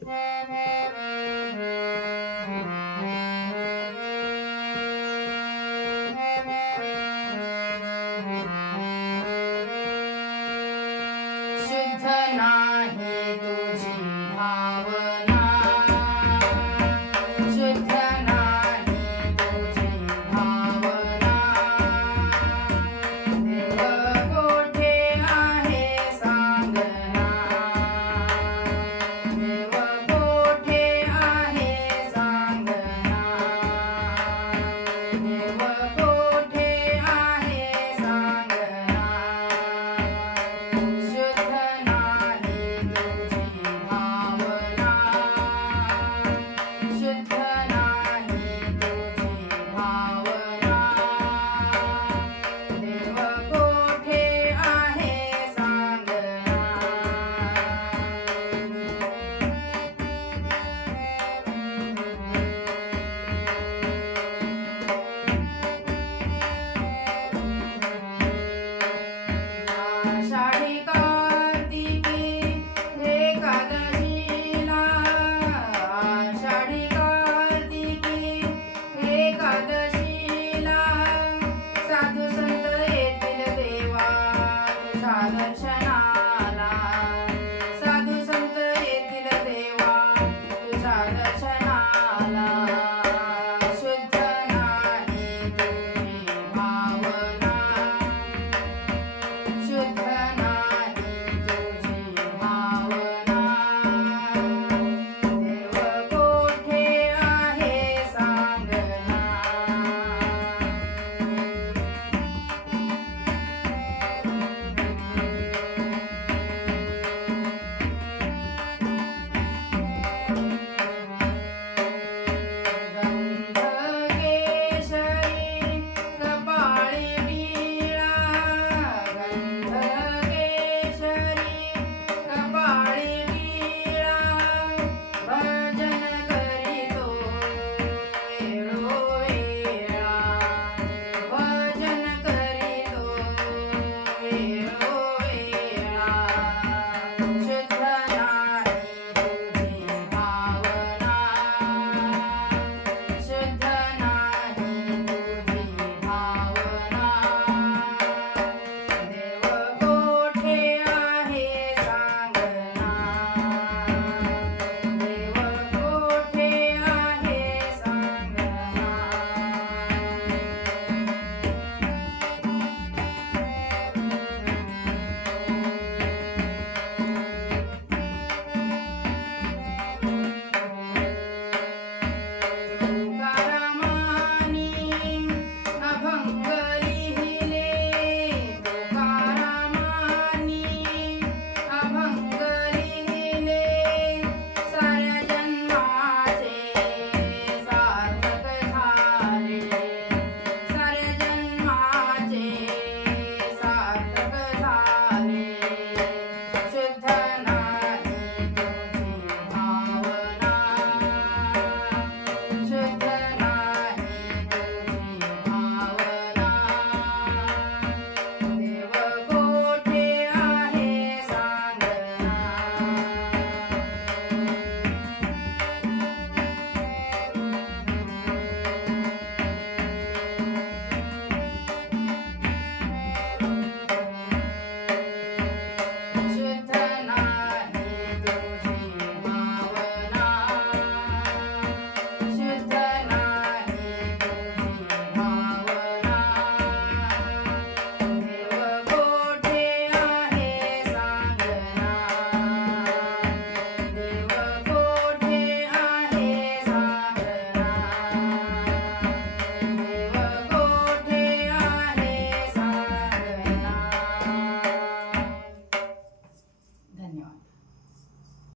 Should turn. Mama